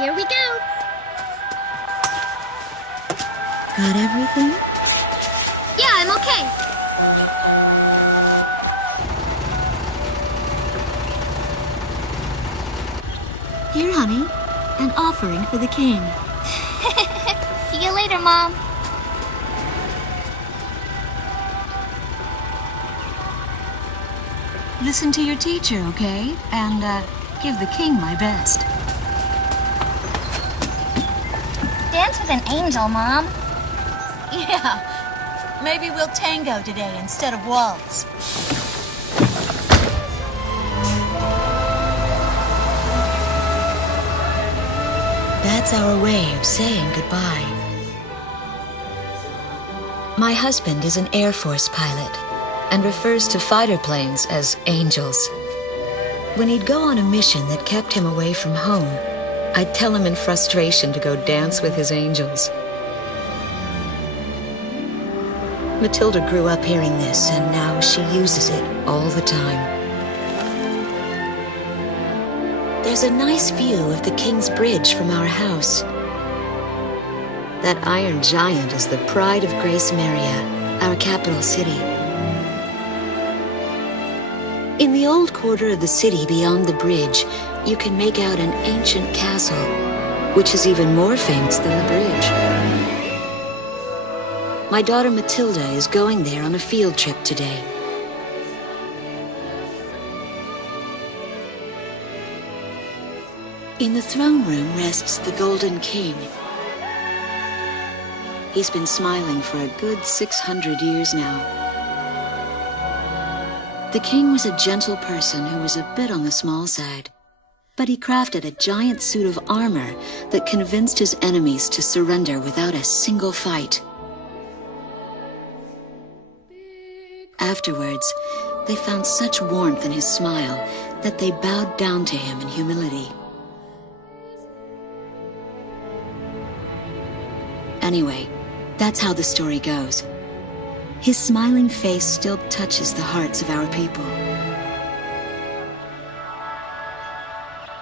Here we go. Got everything? Yeah, I'm okay. Here, honey. An offering for the king. See you later, Mom. Listen to your teacher, okay? And, give the king my best. Dance with an angel, Mom. Yeah. Maybe we'll tango today instead of waltz. That's our way of saying goodbye. My husband is an Air Force pilot and refers to fighter planes as angels. When he'd go on a mission that kept him away from home, I'd tell him in frustration to go dance with his angels. Matilda grew up hearing this, and now she uses it all the time. There's a nice view of the King's Bridge from our house. That iron giant is the pride of Grace Maria, our capital city. In the old quarter of the city beyond the bridge, you can make out an ancient castle, which is even more famous than the bridge. My daughter Matilda is going there on a field trip today. In the throne room rests the Golden King. He's been smiling for a good 600 years now. The king was a gentle person who was a bit on the small side, but he crafted a giant suit of armor that convinced his enemies to surrender without a single fight. Afterwards, they found such warmth in his smile that they bowed down to him in humility. Anyway, that's how the story goes. His smiling face still touches the hearts of our people.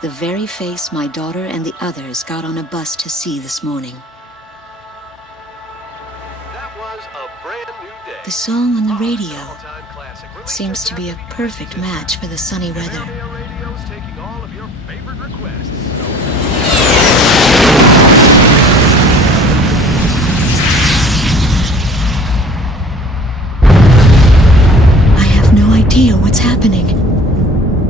The very face my daughter and the others got on a bus to see this morning. That was a brand new day. The song on the radio seems to be a perfect match for the sunny weather. Radio's taking all of your favorite requests. What's happening?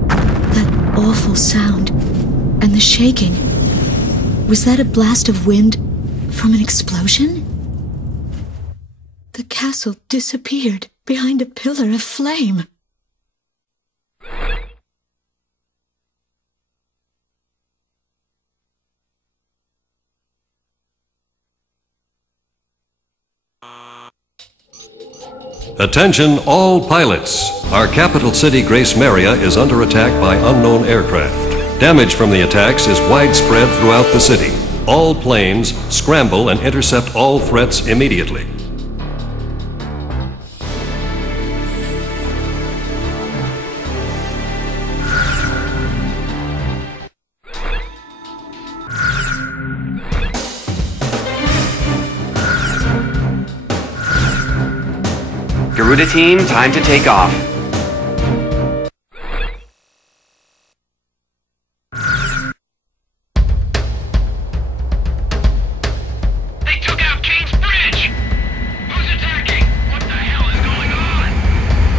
That awful sound and the shaking. Was that a blast of wind from an explosion? The castle disappeared behind a pillar of flame. Attention all pilots. Our capital city, Grace Maria, is under attack by unknown aircraft. Damage from the attacks is widespread throughout the city. All planes scramble and intercept all threats immediately. Garuda team, time to take off. They took out King's Bridge! Who's attacking? What the hell is going on?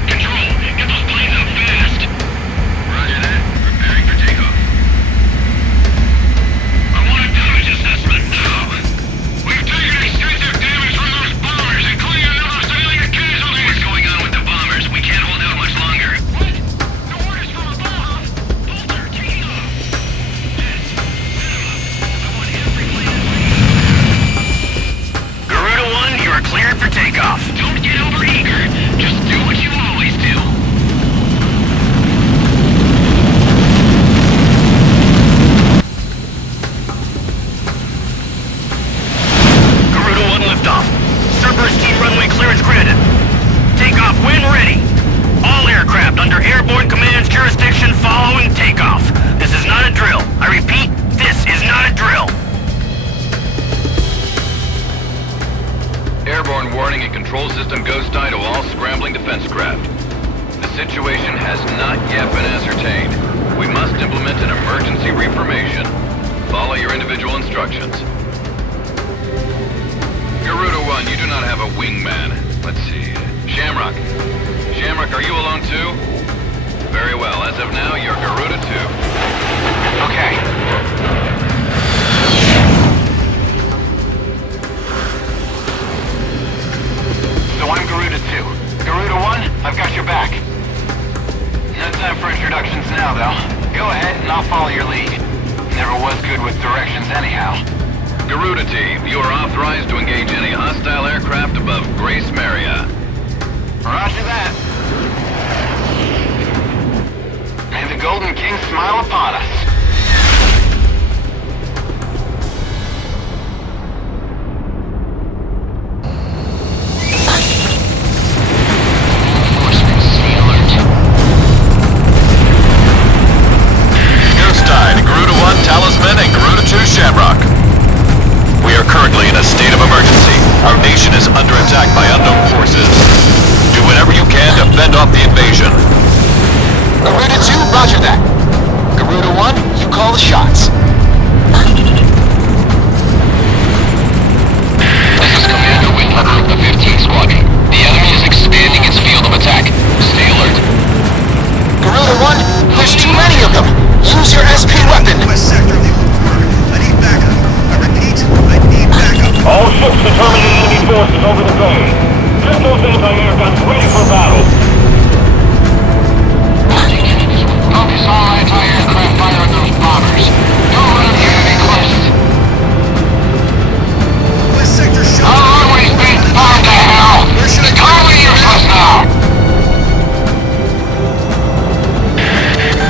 Control, get those planes up fast! Roger that. Preparing for takeoff. I want a damage assessment now! We've taken extensive damage from those bombers, including a number of civilian casualties! What's going on with the bombers? We can't hold out much longer. What? No orders from above? Bolter, taking off! Yes, set him up. I want every plane in my Garuda 1, you are cleared for takeoff. Don't get overeager. Just do what you always do. Garuda 1 liftoff. Cerberus team runway clearance granted. Takeoff when ready. All aircraft under Airborne Command's jurisdiction following takeoff. This is not a drill. I repeat, this is not a drill. control system Ghost Eye to all scrambling defense craft. The situation has not yet been ascertained. We must implement an emergency reformation. Follow your individual instructions. Garuda 1, you do not have a wingman. Let's see. Shamrock. Shamrock, are you alone too? Very well. As of now, you're Garuda 2. Okay. So I'm Garuda 2. Garuda 1, I've got your back. No time for introductions now, though. Go ahead and I'll follow your lead. Never was good with directions anyhow. Garuda Team, you are authorized to engage any hostile aircraft above Grace Maria. Roger that. May the Golden King smile upon us. Ghost Eye to Garuda 1 Talisman and Garuda 2 Shamrock. We are currently in a state of emergency. Our nation is under attack by unknown forces. Do whatever you can to fend off the invasion. Garuda 2, roger that. Garuda 1, you call the shots. This is Commander Windletter of the 15th Squadron. The enemy is expanding its field of attack. Stay alert. Garuda 1, there's too many of them. Use your SP weapon. West sector of the old quarter. I need backup. I repeat, I need backup. All ships determining enemy forces over the bay. Get those anti-air guns ready for battle. Focus all anti-aircraft fire on those bombers. Don't let them get any close. West sector shot. Our runway's being bombed to hell. Where should I Totally useless now.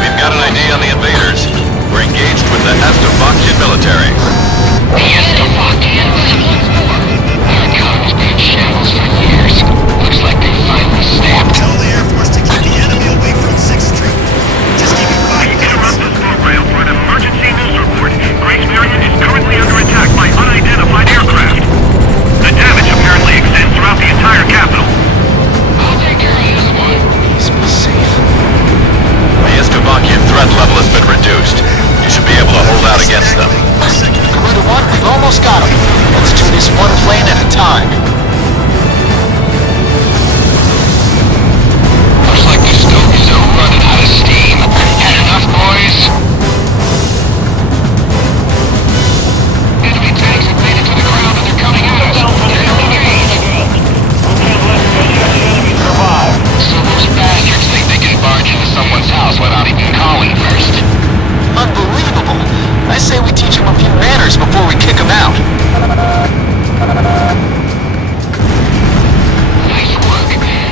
We've got an idea on the invaders. We're engaged with the Astavakian military. The Astavakians? Our economy's been in shambles for years. Looks like they finally snapped. Tell the Air Force to keep the enemy away from 6th Street. Just give me 5 minutes. Interrupt this program for an emergency news report. Grace Maria is currently under attack by unidentified aircraft. The damage apparently extends throughout the entire capital. I'll take care of this one. Please be safe. The Astavakian threat level has been reduced. You should be able to hold out against them. Garuda 1, we've almost got them. Let's do this one plane at a time. Looks like the stogies are running out of steam. Had enough, boys? Enemy tanks have made it to the ground and they're coming at us. Get engaged. So those bastards think they can barge into someone's house without even calling first. Unbelievable! I say we teach them a few manners before we kick them out. Nice work.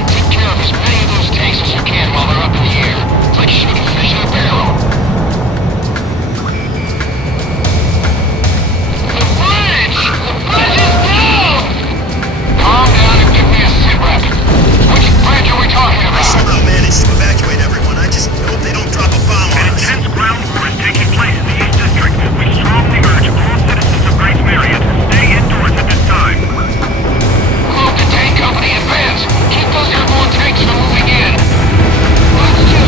Take care of as many of those tanks as you can while they're up in the air. It's like shooting fish in a barrel. The bridge! The bridge is down! Calm down and give me a sit rep. Which bridge are we talking I about? somehow managed to evacuate everyone. I just hope they don't drop a bomb An on us. intense ground war is taking place in the East District. We strongly urge all citizens of Grace Maria to stay indoors at this time. Move the tank company advance. Keep those airborne tanks from moving in. Let's do.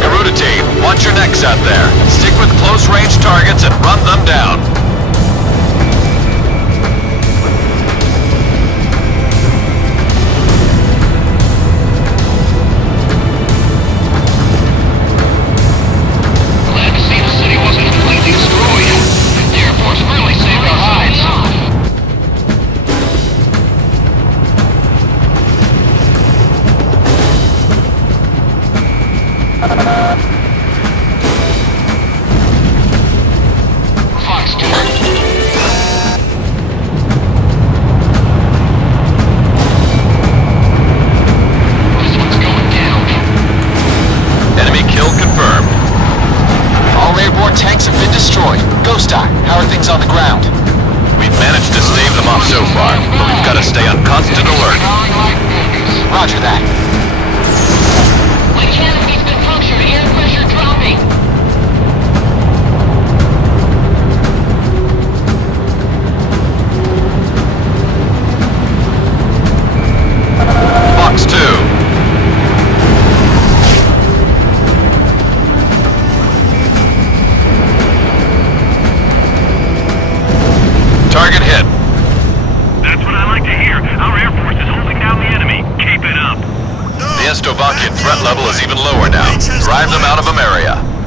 Garuda Team, watch your necks out there. Stick with close-range targets and run them down. Glad to see the city wasn't completely destroyed. The Air Force really saved our hides. Fox 2. This one's going down. Enemy kill confirmed. All airborne tanks have been destroyed. Ghost Eye, how are things on the ground? We've managed to stave them off so far, but we've got to stay on constant alert. Roger that. My canopies been punctured. Air pressure dropping. like to hear, our Air Force is holding down the enemy. Keep it up. The Estovakian threat level is even lower now. Drive them out of Ameria.